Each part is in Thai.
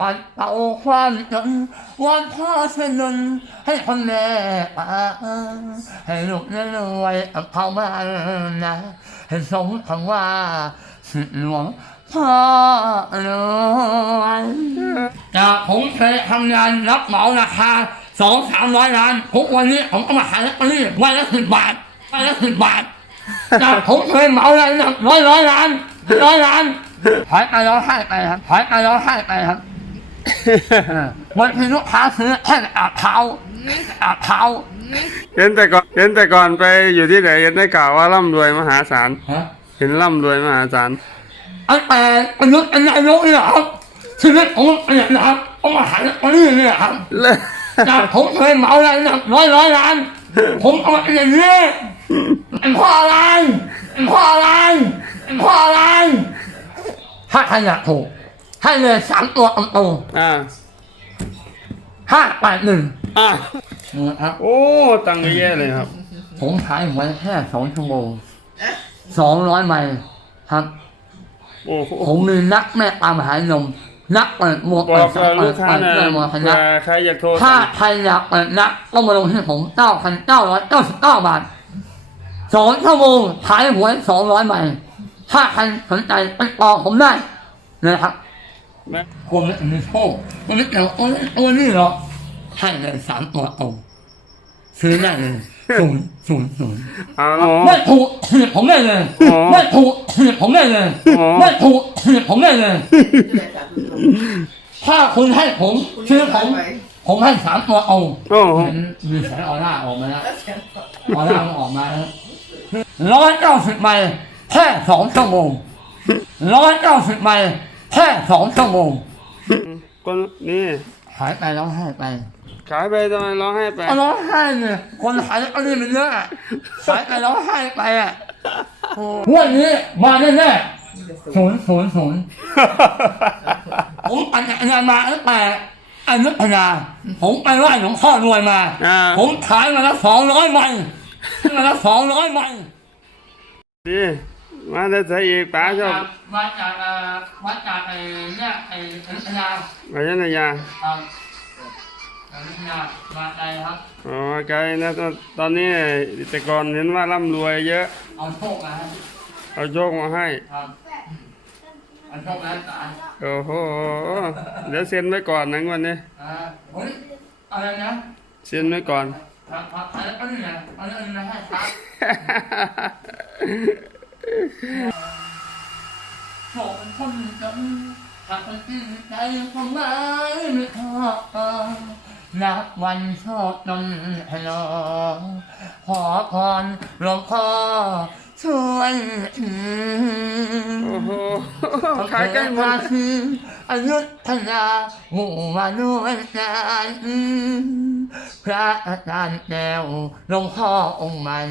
ปัดเป่าความจนวันพ่อช่วยหนุนให้คนแม่ป่าให้ลูกนั้นรวยเอาเข้ามานะให้สมคำว่าสิหลวงพ่อรวยจากผมเคยทำงานรับเหมาราคาสองสามร้อยล้านทุกวันนี้ผมก็มาขายลอตเตอรี่วันละสิบบาทวันละสิบบาทจากผมเคยเหมาอะไรนะร้อยร้อยล้านร้อยล้านถอยไปร้องไห้ไปครับถอยไปร้องไห้ไปครับเออ วันที่ลูกค้าซื้อแค่อาบเท้าอาบเท้าเห็นแต่ก่อนเห็นแต่ก่อนไปอยู่ที่ไหนเห็นได้ข่าวว่าร่ำรวยมหาศาลฮะเห็นร่ำรวยมหาศาลอันแต่เป็นยุทธ์เป็นนายกนี่แหละครับชีวิตผมเป็นอย่างนี้ครับผมมาหาลอตเตอรี่นี่แหละครับเลยจากผมเคยเหมาอะไรนะร้อยร้อยล้าน ผมเอามาเป็นอย่างนี้เป็นเพราะอะไรเป็นเพราะอะไรเป็นเพราะอะไรถ้าใครอยากถูก ให้เลยสามตัวตรงๆอ่าห้าแปดหนึ่งอ่านะครับ โอ้ ตังค์เยอะแยะเลยครับ ผมขายหวยแค่สองชั่วโมงสองร้อยไมล์ครับ โอ้โหผมมีนักแม่ตามหานม นักเปิดหมวกบเปิอดกสักับเปิลูดกค้าเปิดนะเปิดหมวกคเผื่ณะอใครอยากโทรถ้าสั่งใครอยากเปิดนักต้องมาลงที่ผมเก้าพันเก้าร้อยเก้าสิบเก้าบาทสองชั่วโมงขายหวยสองร้อยไมล์ถ้าใครสนใจไปต่อผมได้นะครับ แม่คนไม่มีโชคมันไม่เกี่ยวโอ้ยโอ้ยนี่หรอกให้เลยสามตัวเอาซื้อได้เลยศูนย์ศูนย์ศูนย์เอาหมอไม่ถูกถีบผมได้เลยอ๋อ ไม่ถูกถีบผมได้เลยอ๋อ ไม่ถูกถีบผมได้เลย ถ้าคุณให้ผมซื้อผมผมให้สามตัวเอาโอ้โห เห็นมีสายออร่าออกมาแล้วออร่ามันออกมาแล้วร้อยเก้าสิบใบแค่สองชั่วโมงร้อยเก้าสิบใบ แค่สองชั่วโมงคนนี่หายไปร้องไห้ไปขายไปทำไมร้องไห้ไปเอาร้องไห้เนี่ยคนหายลอตเตอรี่มันเยอะอะหายไปร้องไห้ไปอะงวดนี้มาแน่ๆศูนย์ศูนย์ศูนย์ผมอันงานมาตั้งแต่อนุพนาผมไปไหว้หลวงพ่อรวยมาอ่าผมขายมาแล้วสองร้อยมันมาแล้วสองร้อยมันดี มาได้ใส่อีกป๋าชอบมาจากเอ่อมาจากไอ้เนี่ยไอ้อนุพนาไปยันยาครับอนุพนามาไกลครับอ๋อไกลนะตอนตอนนี้แต่ก่อนเห็นว่าร่ำรวยเยอะ เอาโชคนะฮะเอาโชคมาให้ครับเอาโชคนะตาโอ้โหเดี๋ยวเซ็นไว้ก่อนนะงวันนี้อ่าเฮ้ยอะไรนะเซ็นไว้ก่อนครับครับอะไรก็นี่นะอะไรก็นี่นะให้ครับ โชคเป็นคนจนถ้าคนจริงใจคงไม่มีทางนับวันโชคจนให้รอขอพรหลวงพ่อช่วยโอ้โหขายใกล้หมดคืออายุทยาหมู่มาด้วยใจพระอาจารย์แก้วหลวงพ่อองค์มัน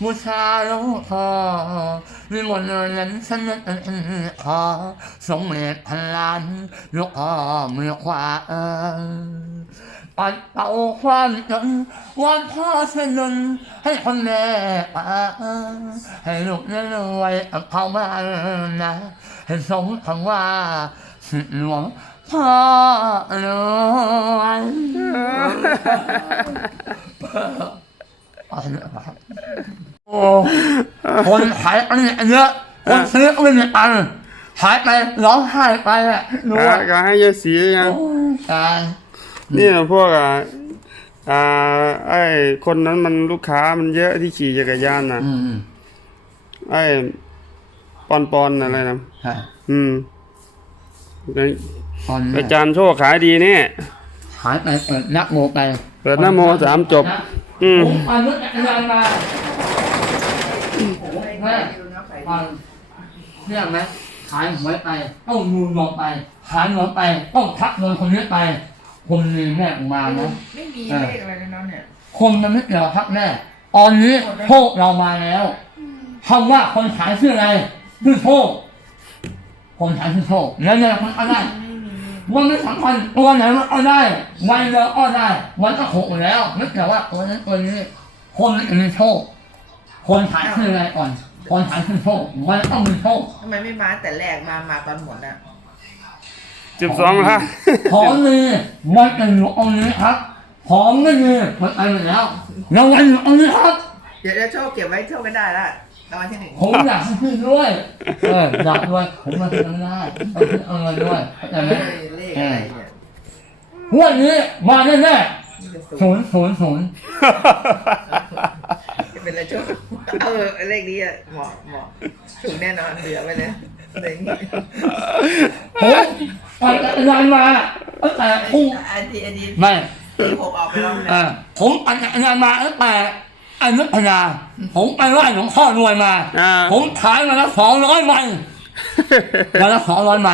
เจดีย์เป็นสูงลงใจพาลูกข้อานะโมสามจบอ่อนด้วยพระทาบูชาหลวงพ่อมีมนนั้นสนุกขอสมเด็จพันล้านลูกพ่อมือขวาปัดเป่าความจนวันพ่อช่วยหนุนให้คนแม่ให้ลูกนั้นรวยเอาเข้ามานะให้สมคำว่าสิหลวงพ่อรวยโอ้ คนขายอันนี้เยอะคนซื้ออันนี้อันขายไปร้องไห้ไปอะรู้อะว่าก็ให้ยายสียังโอ้ยตายนี่นะพวกอะอ่าไอ้คนนั้นมันลูกค้ามันเยอะที่ขี่จักรยานน่ะอืมไอ้ปอนปอนอะไรนะใช่อืมไอ้ตอนอานี้จารย์โชคขายดีนี่หายไปเปิดนักโมไป เปิดหน้าโมสามจบ อืม ผมฟังนึกอะไรมาแม่ฟังเนี่ยไหมขายหวยไป ต้องมูลงไปขายหวยไป ต้องทักเงินคนนี้ไป คนนี้แม่ออกมานะไม่มีเลขอะไรเลยเนาะเนี่ยคนมันไม่เกี่ยวกับทักแม่ตอนนี้โชคเรามาแล้วคำว่าคนขายชื่ออะไรชื่อโชคคนขายชื่อโชคแล้วเนี่ยมันเอาได้มันไม่สำคัญตัวไหนมันเอาได้วันเดียวเอาได้วันก็หกอยู่แล้วไม่แต่ว่าตัวนั้นตัวนี้คนมันจะมีโชคคนขายชื่ออะไรก่อน คนขายชื่อโชคมันต้องมีโชคทำไมไม่มาแต่แรกมามาตอนหมดน่ะสิบสองละของมีมันจะอยู่ตรงนี้ครับ ของไม่มีมันไปหมดแล้วแล้ววันอยู่ตรงนี้ครับ เดี๋ยวจะโชคเก็บไว้โชคกันได้ละรางวัลที่หนึ่งผมอยากให้ขึ้นด้วยเอออยากด้วยผมมาขึ้นไม่ได้ต้องขึ้นเอาเงินด้วยเข้าใจไหมเลขอะไรเนี่ยงวันนี้มาแน่นี่จะๆสูศูงนย์ ศูนย์ศูนย์จะเป็นอะไรโชคเออเลขนี้อะเหมาะเหมาะถูกแน่นอนเหลือไปเลยเลขนี้ผมปั่นจักรยานมาตั้งแต่พุ่งอันที่อันนี้ไม่สี่หกออกไปแล้วเอนะอผมปั่นจักรยานมาตั้งแต่อยุธยาผมไปไหว้หลวงพ่อรวยมาอ่าผมขายมาแล้วสองร้อยใบวันละสองร้อยใบ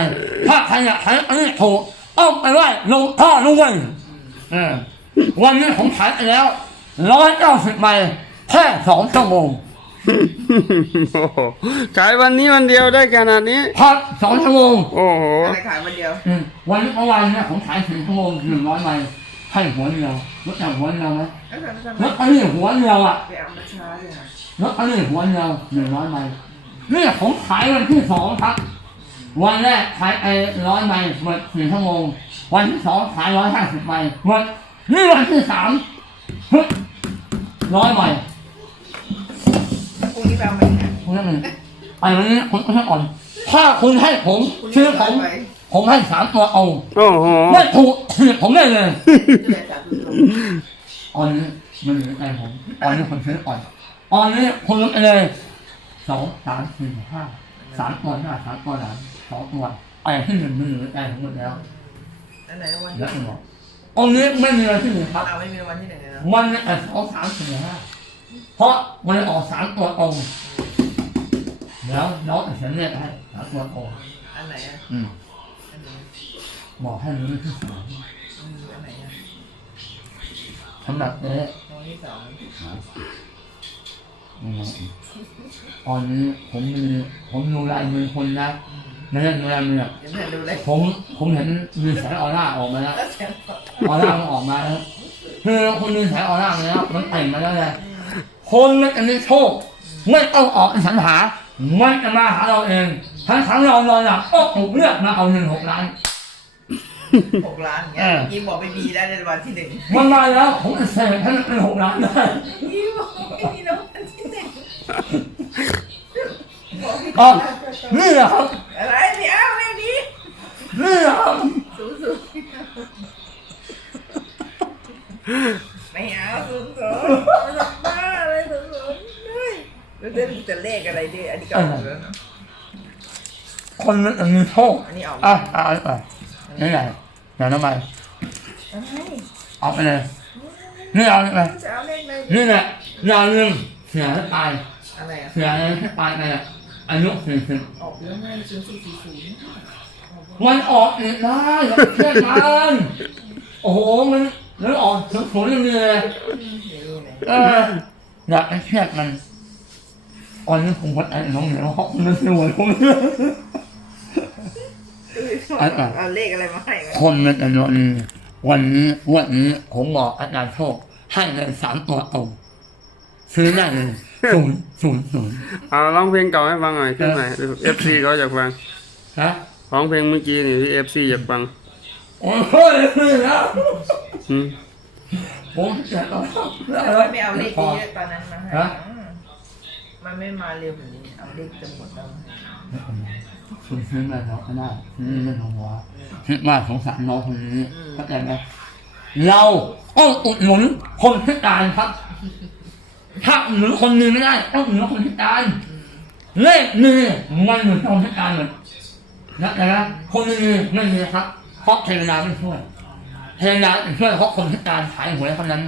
ถ้าใครอยากขายอันนี้ถูกต้องไปไหว้หลวงพ่อด้วยเออวันนี้ผมขายไปแล้วร้อยเก้าสิบใบ แค่สองชั่วโมงโอ้โหขายวันนี้วันเดียวได้ขนาดนี้พักสองชั่วโมงโอ้โห อะไรขายวันเดียว อืมวันนี้เมื่อวานเนี่ยผมขายถึงชั่วโมงหนึ่งร้อยใบให้หัวเดียวรถจักรหัวเดียวไหมแล้วทำทำรไมถอันนี้หัวเดียวอะไปเอามาช้าเลยอะรถอันนี้หัวเดียวหนึ่งร้อยใบเนี่ยผมขายวันที่สองครับ วันแรกขายไปร้อยใบหมดสี่ชั่วโมง วันที่สองขายร้อยห้าสิบใบหมดนี่วันที่สามฮึบร้อยใบ พรุ่งนี้ไปเอามาเนี่ยคุณนั่นไปวันนี้คุณก็ให้อ่อน ถ้าคุณให้ผมพรุ่งนี้ซื้อผมไปผมให้สามตัวเอาโอ้โหไม่ถูกถีบผมได้เลยที่ไหนสามตัวอ่อนนี้มันเหลือใจผมอ่อนนี้คนซื้ออ่อนอ่อนนี้คุณรู้ไปเลยสองสามสี่ห้าสามตัวหน้าสามตัวหลังสองตัวไอ้ที่หนึ่งมันเหลือใจผมหมดแล้วอันไหนรางวัลแล้ที่วหคุนึ่ณงบอกองค์นี้ไม่มีอะไรที่หนึ่งครับเอาไม่มีรางวัลที่หนึ่งเลยเนาะมันแต่สองสามสี่ห้า เพราะมันออกสามตัวองค์แล้วน้องเขียนเลขให้สามตัวองค์อันไหนอะอืมอันไหนบอกให้รู้ที่สองอืมอันไหนอะสำหรับเอ๊ะรางวัลที่สองอืมตอนนี้ผมมีผมดูลายมือคนนะไม่ใช่ดูลายมืออะเดี๋ยวแม่ดูเลยผมผมเห็นมีสายออร่าออกมาแล้วแล้วเสียงออร่ามันออกมาแล้วคือคนมีสายออร่ามาแล้วมันแต่งมาแล้วไง คนมันจะมีโชคไม่ต้องออกสรรหามันจะมาหาเราเองทั้งทั้งๆเรานอนหลับก็ถูกเลือกมาเอาเงินหกล้าน หกล้านเอเงี้ยอ ยิ้มบอกไม่มีได้ในรางวัลที่หนึ่งมันมาแล้วผมจะเสกให้มันเป็นหกล้านได้ยิ้มบอกไม่มีรางวัลที่หนึ่งบอกให้อ๋อนี่แหละครับอะไรไม่เอาไม่ดีนี่แหละครับ สูงสูง ไม่เอาสูงสูงไม่ต้องบ้าเลยสูงสูงเฮ้ยแล้วเดินแต่เลขอะไรดิอันนี้ก็ออกแล้วเนอะคนมันจะมีโชคอันนี้ออกอะอะอะอะนี่ไงเดี๋ยวน้ำมันอะไรเอาไปเลยนี่เอาไปจะเอาเลขอะไรนี่แหละอย่าลืมเสียให้ตายอะไรอะเสียให้ตายไปอะอายุสี่สิบออกแล้วไงศูนย์สี่สี่ศูนย์มันออกอีกได้อย่าไปเครียดมันโอ้โหมัน แล้วออกสูงสูงยังมีเลยเดี๋ยวดูหน่อยเอออย่าไปเครียดมันตอนนี้ผมวัดไอ้น้องเหนียวเขามันสวยผมเอาเลขอะไรมาให้วะคนมันจะนอนวันนี้วันนี้ผมบอกอาจารย์โชคให้เลยสามตัวเอาซื้อได้เลยศูนย์ศูนย์ศูนย์เอาร้องเพลงเก่าให้ฟังหน่อยขึ้นหน่อยเอฟซีเขาอยากฟังฮะร้องเพลงเมื่อกี้นี่ที่เอฟซีอยากฟังโอ้ยไม่แล้ว อืมผมจะต้องทำไมไม่เอาเลขเยอะๆตอนนั้นมาให้ฮะมันไม่มาเร็วแบบนี้ เอาเลขจะหมดแล้วคุณซื้อมาแล้วก็ได้นี่ไม่ต้องว่าคิดว่าสงสารน้องคนนี้เข้าใจไหมเราต้องอุดหนุนคนพิการครับ ถ้าอุดหนุนคนหนึงไม่ได้ต้องอุดหนุนคนพิการเลขหนึ่งมันเหมือนคนพิการเลยนะนะคนหนึงไม่มีครับเพราะเทวดาไม่ช่วย เทวดาจะช่วยเพราะคนพิการขายหวยเท่านั้น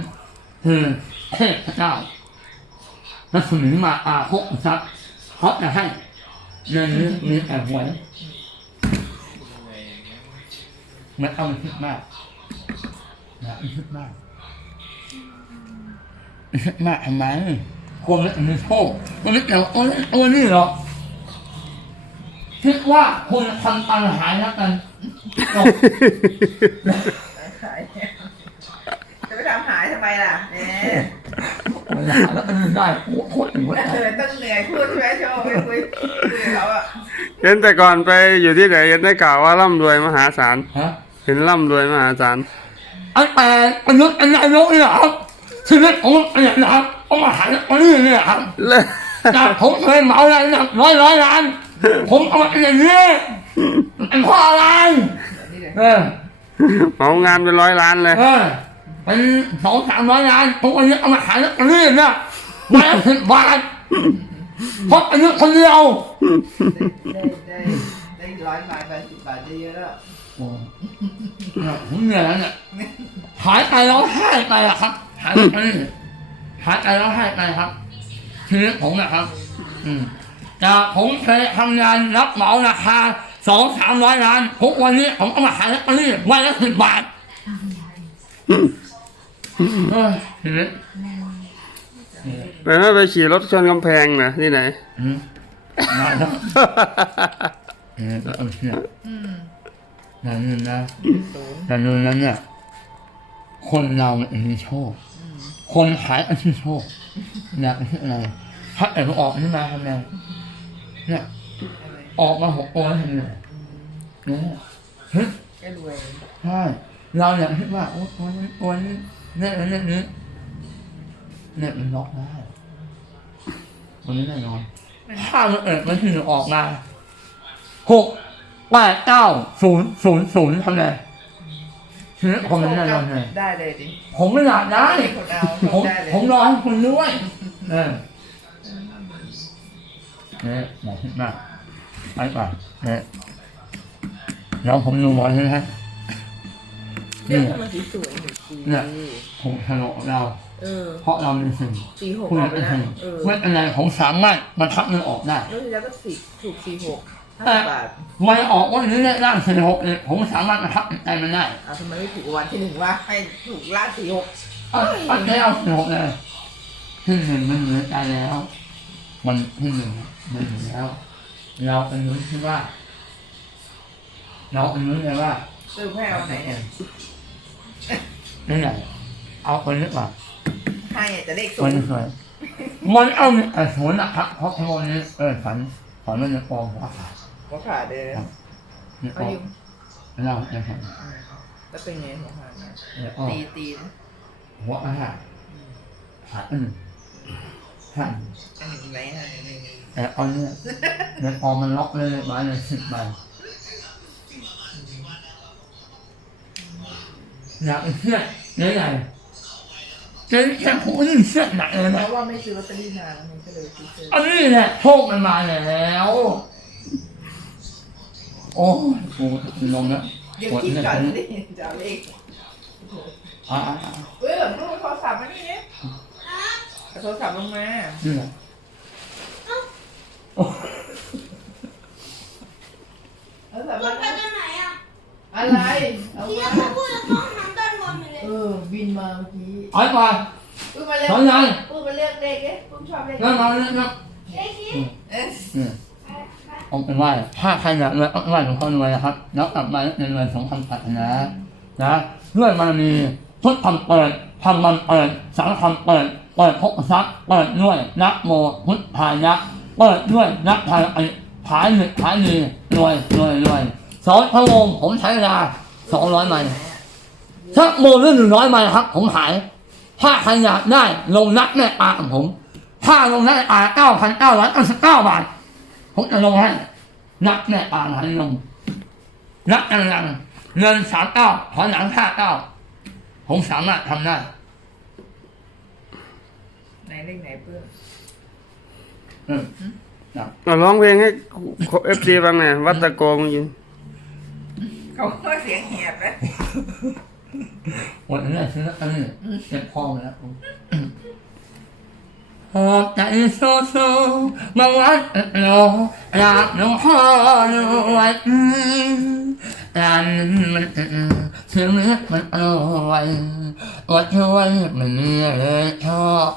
คือเทพเจ้าแล้วสมิงมาอาภกทรัพย์เพราะจะให้เงินนี้มีแต่หวยไม่ต้องคิดมากอย่าคิดมากคิดมากทำไมคนไม่มีโชคคนไม่เกี่ยวตัวนี้ตัวนี้หรอกคิดว่าคุณทำปัญหาแล้วกันเอา หายจะไปทำหายทำไมล่ะแห มปัญหาแล้วกันได้โอ้โหโคตรเหนื่อยเออต้องเหนื่อยพูดใช่ไหมโชว์ไปคุยคุยกับเขาอะเห็นแต่ก่อนไปอยู่ที่ไหนเห็นได้ข่าวว่าร่ำรวยมหาศาลฮะเห็นร่ำรวยมหาศาลอันแต่ประยุทธ์อันนายกเนี่ยครับชีวิตของผมเนี่ยนะครับเอามาหาแล้วนี่เนี่ยครับเลยจากผมเคยเหมาอะไรนะร้อยร้อยล้าน ผมเอามาเป็นอย่างนี้เป็นเพราะอะไรนี่เลยเออเหมางานเป็นร้อยล้านเลย เออ เป็นสองสามร้อยล้านผมวันนี้เอามาขายลอตเตอรี่เนี่ยมาสิบบาทเพราะอายุคนเดียว ได้ได้ได้ร้อยบาทไปสิบบาทได้เยอะแล้วโอ้เนี่ยผมเหนื่อยแล้วเนี่ยหายไปแล้วให้ไปอะครับหายไปนี่หายไปแล้วให้ไปครับชีวิตผมนะครับ อืมจากผมเคยทำงานรับเหมาราคาสองสามร้อยล้านทุกวันนี้ผมเอามาขายลอตเตอรี่วันละสิบบาท เฮ้ยชีวิตแต่ไม่ไปขี่รถชนกำแพงนะที่ไหน อืมนานแล้วเออก็เอาเนี่ยอืมนานนึงนะศูนย์แต่ดูนั้นเนี่ยคนเราเนี่ยมีโชค คนขายอันมีโชคเนี่ยคืออะไรถ้าเอ็มออกนี่มาทำไงเนี่ยอะไรออกมาหกตัวแล้วทำไงเนี่ยเฮ้ยก็รวย ใช่เราเนี่ยคิดว่าโอ้ตัวนี้ตัวนี้ เนี่ยเนี่ยเนี่ยเนี่ยมันล็อกได้วันนี้แน่นอนถ้ามันเอ็ดมันถึงออกมาหกแปดเก้าศูนย์ศูนย์ศูนย์ทำไงชีวิตผมมันแน่นอนเลยได้เลยดิผมไม่อยากได้คนเอาผมได้เลยผมรอให้คุณด้วยเออเนี่ยหมอคิดมากไปก่อนเนี่ยแล้วผมดูบอลใช่ไหมเรื่นี่องมันสวยๆหนึ่งปี เนี่ยผมทะเลาะเรา เออเพราะเรามีสิ่งสี่หกคุณออกไปเป็นแล้วสิ่งเออไม่เป็นไรผมสามารถบังคับมันออกได้ แล้วทีแล้วก็สี่ถูกสี่หกห้าแต่บาทมันออกวันนี้เนี่ยร่างสี่หกเนี่ยผมสามารถบังคับใจมันได้เอาทำไมไม่ถูกวันที่หนึ่งวะให้ถูกล้านสี่หก เอาเอาแค่เอาสี่หกเลยที่หนึ่งมันเหมือนกันแล้ว มันที่หนึ่งมันเหมือนแล้ว เราเป็นรู้ที่ว่า เราเป็นรู้เลยว่าซื้อแพ้เอาไหนเนี่ย นี่ไงเอาคนนี้ก่อนให้แต่เลขคศูนนนี้ย์สวยมันเอาเนี่ยสวนนะครับเพราะคนนี้เออฝันฝันมันจะปองหัวขาดหัวขาดเด้อเนี่ยเขาออกอยู่เราจะเห็นอืมแล้วเป็นไงหัวขาดเนี่ยเนี่ยออกตีตีนะหัวอาหารขาดอืมหันอันหนึ่งไหนฮะอันหนึ่งแต่เอาเนี่ยเนี่ยพอมันล็อกเลยไม้เลยสิบใบ อยากเสื้อเนี่ยไงเจ๊แค่ผมนี่เสื้อหนักเลยเพนะ ราะว่าไม่ซื้อลอตเตอรี่นานแล้วมันก็เลยซื้อซื้ออันนี้แหละโชคมันมาแล้ว โอ้ยกูลงแล้วเดี๋ยวคิดก่อนดิจะเอาเลขอ่าเอ้ยลูกโทรศัพท์มานี่เนี่ยเอาโทรศัพท์ลงมานี่แหละเอาโทรศัพท์พูมาดไปตอนไหนอะ อะไรเอาทีมาแรกเขาพูดแล้วเขาทำด้านบนไปเลยเออบินมาเมื่อกี้ไอ้ไปปื้มมาเลือกสองยังปื้มมาเลือกเลขเอ๊ะปื้มชอบเลขนั่นมาเนี่ยนะเอ้ยคิดเอ๊ะนี่เอาเป็นว่าถ้าใครอยากรวยเอาเป็นว่าหลวงพ่อรวยนะครับ แล้วกลับมาในรวยสองพันแปดนะนะด้วยมันมีพุทธธรรมเปิดธรรมมันเปิดสังฆธรรมเปิดเปิดพกทรัพย์เปิดด้วยนะโมพุทธายะเปิดด้วยนะทายะผายหนึ่งผายดีรวยรวยรวย สองชั่วโมงผมใช้เวลาสองร้อยไมล์ถ้าโมงละหนึ่งร้อยไมล์ครับ ผมหายถ้าใครอยากได้ลงนักแม่ปลาของผมถ้าลงนักแม่ปลาเก้าพันเก้าร้อยเก้าสิบเก้าบาทผมจะลงให้นักแม่ปลาหลายลงนักกำลังเงินสามเก้าถอนหลังห้าเก้าผมสามารถทำได้ไหนเลขไหนปื้มอืมเอาร้องเพลงให้เอฟซีฟังหน่อยวัดตะโกงยิน เขาก็เสียงแหบนะวันนี้ซื้ออันนี้เจ็บคอมาแล้วผมหอบใจโซโซมาวัดโลอยากหลวงพ่อรวยแต่มันชีวิตมันเอาไว้วัดช่วยมันมีเลยชอบ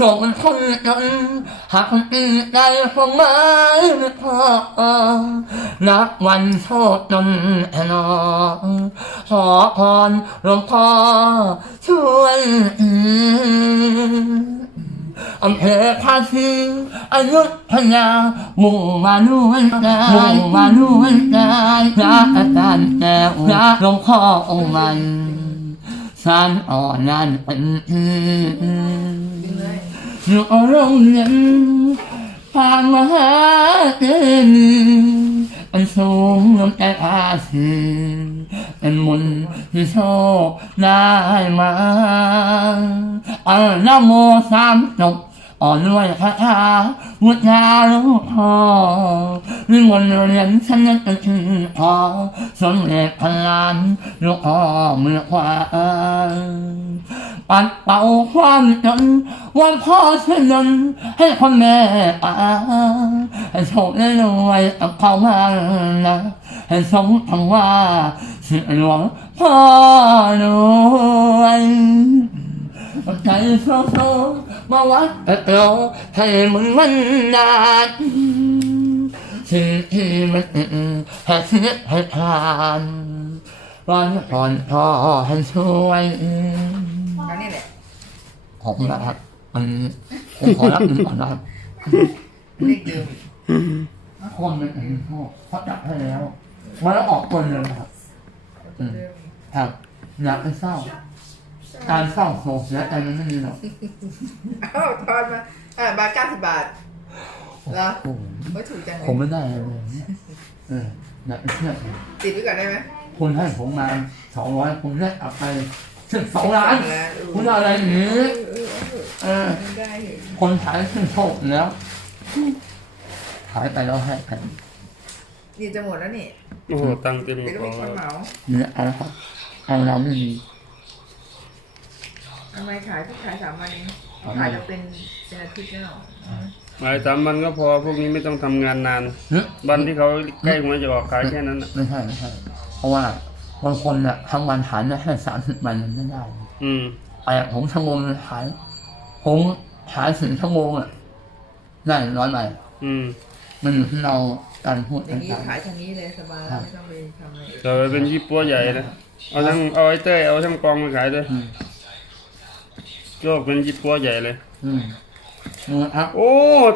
ส่งคนจนหากคนอื่นได้ฟังไมาไม่พอนับวันโทษจนแอนอขอพรหลวงพ่อช่วยอำเภอภาษีอายุธยามุ่งมานุ่นกายมุ่งมานุ่นกายพระอาจารย์แก้วพระหลวงพ่อองค์มันสานอ่อนนั่นเป็น ดึงเลยองเรียนผ่านมาหาเรียนอันสูงน้ำใจอาสีเป็นมุนที่โชคได้มาอันนโมสามจบ อ่อนด้วยคาถาวุฒาลูกพ่อนิมนต์เรียนฉันนั้นเป็นพอสมเด็จพระลานลูกพ่อเมื่อควาปัดเป่าความจนวันพ่อช่วยดลให้พ่อแม่อาให้โชคได้รวยกับเขามานะให้สมคำว่าสิหลวงพ่อรวย ใจโซโซมาวัดเราให้มึงมันนานสิ่งที่มันให้เสียให้ผ่านวันผ่อนพอให้ช่วยเอานี่แหละขอบคุณนะครับมันผมขอรับหนึ่งก่อนนะครับเลขเดิมคนเป็นพ่อเขาจับให้แล้วมันออกคนเลยนะครับครับอยากไปเศร้า การเศร้าโศกเสียใจมันไม่มีหรอกเอ้าทอนมาอ่าบาทเก้าสิบบาทเหรอโอ้โหไม่ถูกจังเลผมยไม่ได้เลยเอออยากไปเที่ยวติดไว้ก่อนได้ไหมคุณให้ผมมาสองร้อยผมได้เอาไปสิบสองล้าน แล้วคุณเอาอะไรอย่างนี้เออเออเออได้อยู่คนขายขึ้นโชคแล้ว ขายไปแล้วให้ไปนี่จะหมดแล้วนี่โอ้โหตังค์เต็มกเดี๋ยวระก็มีเป๋าคนเหมา เนี่ยเอาละครับเอาเราไม่มี ทำไมขายพวกขายสามวันเองขายจะเป็นเป็นอาทิตย์แล้วหลายสามวันก็พอพวกนี้ไม่ต้องทำงานนาน เฮ้ยวันที่เขาใกล้หวยจะออกขายแค่นั้นน่ะไม่ใช่ไม่ใช่ เพราะว่าบางคนเนี่ยทั้งวันขายได้แค่สามสิบวันมันไม่ได้อืมแต่ผมชั่วโมงนึงขายผมขายถึงชั่วโมงอะได้ร้อยใบอืมมันอยู่ที่เราการพูดอย่างนี้ต่างขายทางนี้เลยสบายไม่ต้องไปทำอะไร แต่ว่าเป็นยี่ปัวใหญ่นะ เอาทั้งเอาไอ้เต้ยเอาทั้งกองมาขายด้วยๆอืมโย กเป็นยี่ปัวใหญ่เลย อืมนะครับ โอ้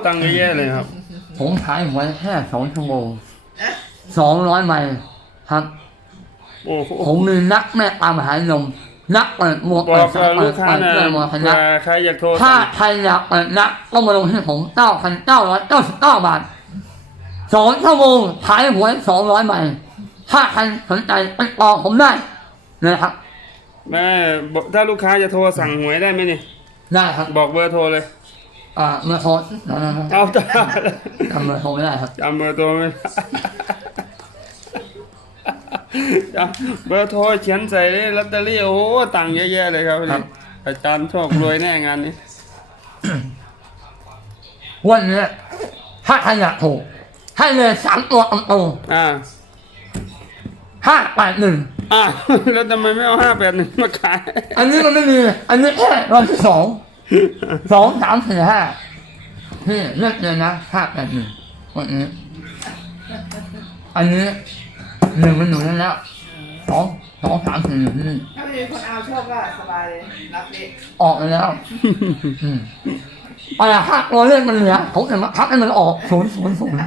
ตังค์เยอะแยะเลยครับ ผมขายหวยแค่สองชั่วโมงสองร้อยใบครับ โอ้โหผมมีนักแม่ตามหานมนักเปิดหมวกบเปิอดกสักับเปิลูดกค้าเปิดนะเพื่อนหมวกคณะเผื่อใครอยากโทรถ้าสั่งใครอยากเปิดนักก็มาลงที่ผมเก้าพันเก้าร้อยเก้าสิบเก้าบาทสองชั่วโมงขายหวยสองร้อยใบถ้าใครสนใจไปต่อผมได้นะครับ แม่บอกถ้าลูกค้าจะโทรสั่งหวยได้ไหมนี่ ได้ครับ บอกเบอร์โทรเลย อ่าเมื่อโทษนะครับเอาจ้าทำเมื่อโทรไม่ได้ครับ จำเบอร์โทรไม่ได้จำเบอร์โทรเขียนใส่เลยลอตเตอรี่โอ้โหตังค์เยอะแยะเลยครับครับอาจารย์โชครวยแน่งานนี้ วันนี้ถ้าใครอยากถูกให้เลยสามตัวตรงอ่าๆห้าแปดหนึ่ง อ่าแล้วทำไมไม่เอาห้าแปดหนึ่งมาขาย อันนี้มันไม่มี อันนี้แค่รอนที่สองสองสามสี่ห้านี่เลือกเลยนะห้าแปดหนึ่งวันนี้ อันนี้หนึ่งมันหนุนแล้วสองสองสามสี่หนึ่งนี่ถ้าไม่มีคนเอาชอบก็สบายเลยรับเลยออกไปแล้วอืมอะไรห้าตัวเลขมันเหลือผมจะมาทักให้มันออกศูนย์ศูนย์ศูนย์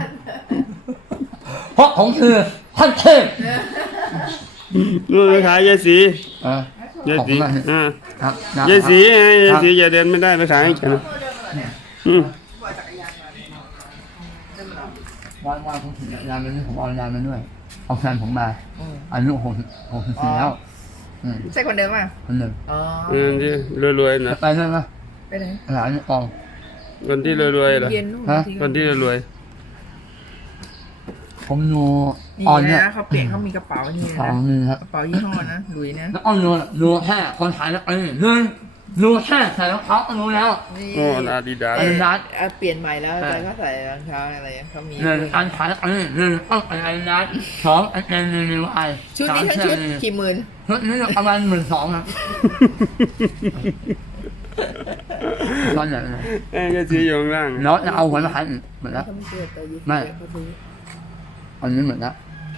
เพราะผมคือท่านเทพ นู่นไปขายยายสีอะยายขอบสีคุณมาก อ่าครับนะยายสีไงยายครับสีอย่าเดินไม่ได้ไปขายให้ฉันนะอืมบ่อยจักรยานมาเดินมาเหรอวันวันผมถึงงานมันผมเอางานมันด้วยเอาแฟนผมมาอืม อายุหกหกสิบสี่แล้วอืมใช่คนเดิมป่ะ คนหนึ่งอ๋อเออที่รวยๆจะนะไปด้วยไหมไปไหนหลานกอง คนที่รวยๆเหรอเย็นนู่นฮะ ทีคนที่รวยผมดู นี่ออนเนี่ย นะเขาเปลี่ยนเขามีกระเป๋านี่สอนะงนี่ครับกระเป๋ายี่ห้อนะหลุยนะแล้วก็ดูดูแค่คนขายแล้วเอ้ยหนึ่งดูแค่ใส่รองเท้าก็รู้แล้ว นี่ๆโอ้อาดิดาสเออร้านเอ่อเปลี่ยนใหม่แล้วอ่าแต่ก็ใส่รองเท้าอะไรเขามีหนึ่งการขายแล้วเอ้ยหนึ่งต้องอะไรนะสองอันเป็นรีวิวไอชุดนี้ทั้งชุดกี่หมื่นชุดนี้ประมาณหมื่นสองครับตอนไหนนะไอ้ก็ซื้ออยู่ข้างล่างน้องจะเอาหัวมาขายอีกหมดแล้ว เขาไม่เชื่อตัวยึดไม่ เขาซื้อ อันนี้หมดแล้ว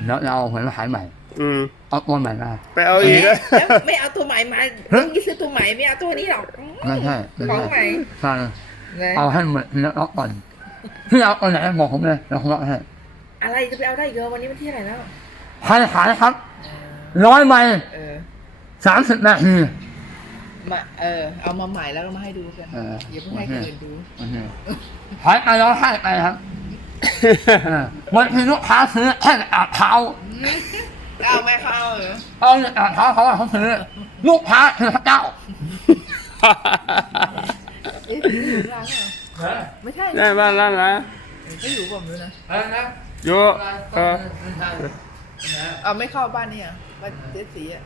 แล้วจะเอาหัวมาขายใหม่ อืม เอาตัวใหม่มาไปเอาอีกแล้วแล้วไม่เอาตัวใหม่มาต้องยี่ซื้อตัวใหม่ไม่เอาตัวนี้หรอกไม่ใช่ไม่ของใหม่ใช่ไงเอาให้หมดแล้วเอาก่อนพี่เอาอันไหนบอกผมเลยแล้วผมเอาให้อะไรจะไปเอาได้อีกเหรอวันนี้มันที่อะไรแล้วขายขายครับร้อยใบเออสามสิบนาทีมาเออเอามาใหม่แล้วก็มาให้ดูกันเอออย่าเพิ่งให้คนอื่นดูขายไปแล้วให้ไปครับเออ วันที่ลูกค้าซื้อแค่อาบเท้าเอาไหมเขาเอาเหรอเอาเนี่ยอาบเท้าเขาว่าเขาซื้อลูกค้าคือพระเจ้าเอ๊ะอยู่ร้านเหรอไม่ใช่ได้บ้านร้านละไม่อยู่ผมรู้นะอะไรนะโยเออเอาไม่เข้าบ้านนี่อะบ้านเจ๊สีอะ